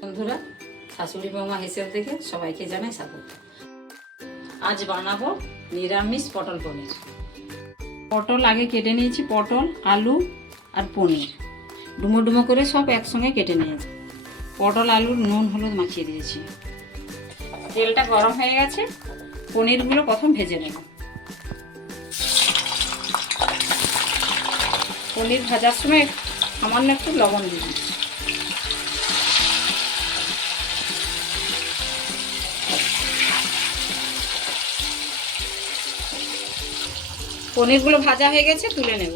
বন্ধুরা, শাশুড়ি বৌমা হেসেল থেকে সবাইকে জানাই স্বাগত। আজ বানাবো নিরামিষ পটল পনির। পটল আগে কেটে নিয়েছি, পটল, আলু আর পনির ডুমো ডুমো করে সব একসঙ্গে কেটে নিয়েছি। পটল আলুর নুন হলুদ মাখিয়ে দিয়েছি। তেলটা গরম হয়ে গেছে, পনিরগুলো প্রথম ভেজে নেব। পনির ভাজার সময় সামান্য একটু লবণ দিয়ে দিচ্ছি। পনিরগুলো ভাজা হয়ে গেছে, তুলে নেব।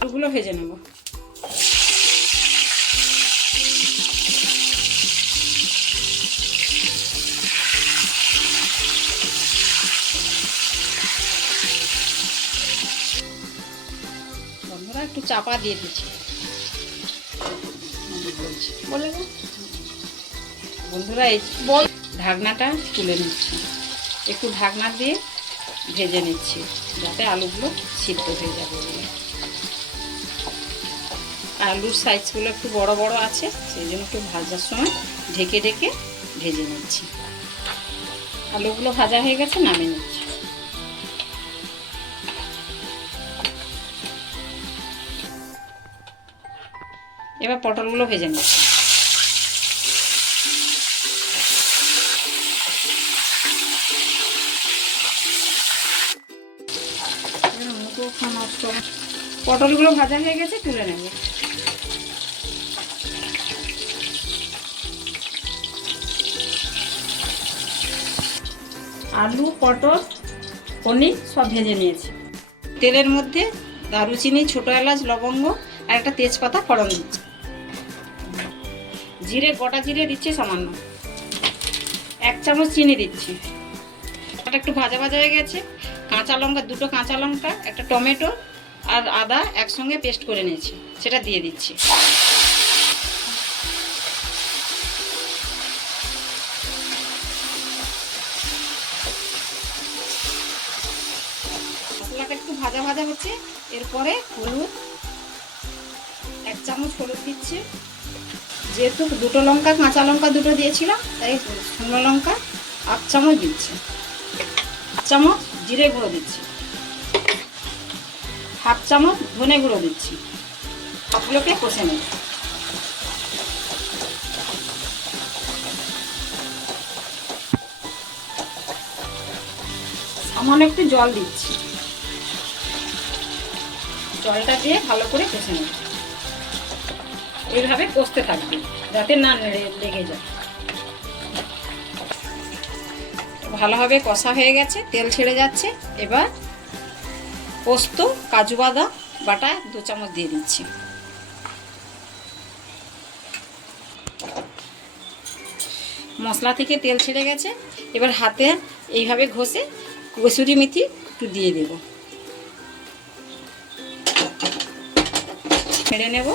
আলুগুলো ভেজে নেব। বন্ধুরা, একটু চাপা দিয়ে দিচ্ছি। বন্ধুরা, এই ঢাকনাটা তুলে নিচ্ছি, একটু ঢাকনা দিয়ে ভেজে নিচ্ছি যাতে আলুগুলো সিদ্ধ হয়ে যাবে। আলুর সাইজগুলো একটু বড় বড় আছে, সেই জন্য একটু ভাজার সময় ঢেকে ঢেকে ভেজে নিচ্ছি। আলুগুলো ভাজা হয়ে গেছে, নামিয়ে নিচ্ছি। এবার পটলগুলো ভেজে নিচ্ছি। পটলগুলো ভাজা হয়ে গেছে, তুলে নেব। আলু, পটল, পনির সব ভেজে নিয়েছি। তেলের মধ্যে দারুচিনি, ছোটো এলাচ, লবঙ্গ আর একটা তেজপাতা ফোড়ন দিচ্ছি। জিরে, গোটা জিরে দিচ্ছি সামান্য। 1 চামচ চিনি দিচ্ছি। এটা একটু ভাজা ভাজা হয়ে গেছে। কাঁচা লঙ্কা, 2টো কাঁচা লঙ্কা, একটা টমেটো আর আদা একসঙ্গে পেস্ট করে নিয়েছি, সেটা দিয়ে দিচ্ছি। মশলাটা একটু ভাজা ভাজা হচ্ছে, এরপরে হলুদ, 1 চামচ হলুদ দিচ্ছি। যেহেতু 2টো লঙ্কা, কাঁচা লঙ্কা 2টো দিয়েছিলাম, তাই শুকনো লঙ্কা 1 চামচ দিচ্ছি। 1 চামচ জিরে গুঁড়ো দিচ্ছি। 1/2 চামচ ধনে গুঁড়ো দিচ্ছি। সবগুলোকে কষে নেব। সামান্য একটু জল দিচ্ছি। জলটা দিয়ে ভালো করে কষে নেব। এইভাবে কষতে থাকবে যাতে না লেগে যায়। ভালোভাবে কষা হয়ে গেছে, তেল ছেড়ে যাচ্ছে। এবার পোস্ত, কাজু বাদাম বাটা 2 চামচ দিয়ে দিচ্ছি। মশলা থেকে তেল ছেড়ে গেছে, এবার হাতে এইভাবে ঘষে কসুরি মেথি একটু দিয়ে দেব। ছেড়ে নেব।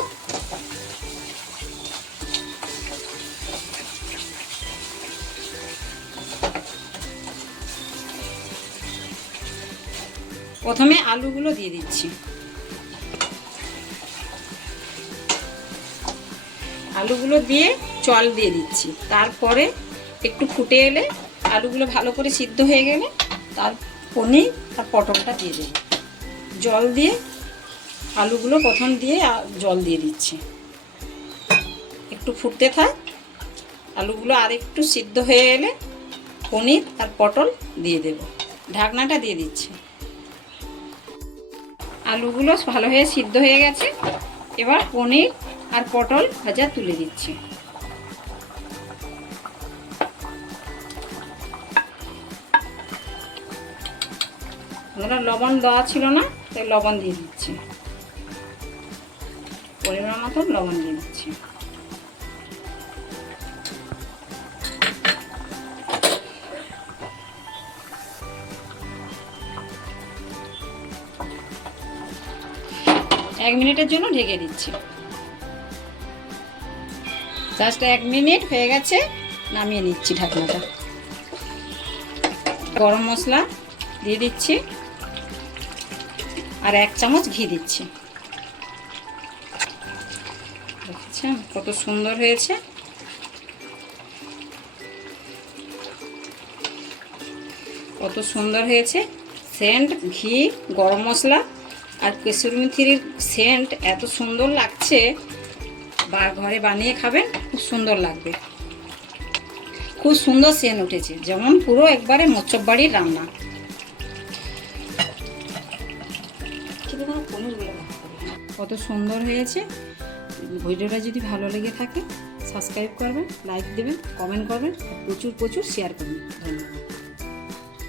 প্রথমে আলুগুলো দিয়ে দিচ্ছি। আলুগুলো দিয়ে জল দিয়ে দিচ্ছি। তারপরে একটু ফুটে এলে, আলুগুলো ভালো করে সিদ্ধ হয়ে গেলে, তার পনির আর পটলটা দিয়ে দেব। জল দিয়ে আলুগুলো প্রথম দিয়ে জল দিয়ে দিচ্ছি। একটু ফুটতে থাক। আলুগুলো আর একটু সিদ্ধ হয়ে এলে পনির আর পটল দিয়ে দেব। ঢাকনাটা দিয়ে দিচ্ছি। আলুগুলো ভালো হয়ে সিদ্ধ হয়ে গেছে। এবার পনির আর পটল ভাজা তুলে দিচ্ছি। আমরা লবণ দেওয়া ছিল না, তাই লবণ দিয়ে দিচ্ছি। পরিমাণ মতো লবণ দিয়ে দিচ্ছি। এক মিনিটের জন্য ঢেকে দিচ্ছি। জাস্ট 1 মিনিট হয়ে গেছে, নামিয়ে নিচ্ছি ঢাকনাটা। গরম মশলা দিয়ে দিচ্ছি, আর 1 চামচ ঘি দিচ্ছি। দেখছেন কত সুন্দর হয়েছে। কত সুন্দর হয়েছে। সেন্ট, ঘি, গরম মশলা আর কসুরি মেথির সেন্ট এত সুন্দর লাগছে, বা ঘরে বানিয়ে খাবেন, খুব সুন্দর লাগবে। খুব সুন্দর সেন্ট উঠেছে, যেমন পুরো একবারে মোচ্চপ বাড়ির রান্না। কত সুন্দর হয়েছে। ভিডিওটা যদি ভালো লেগে থাকে সাবস্ক্রাইব করবেন, লাইক দেবেন, কমেন্ট করবেন, প্রচুর প্রচুর শেয়ার করবেন। ধন্যবাদ।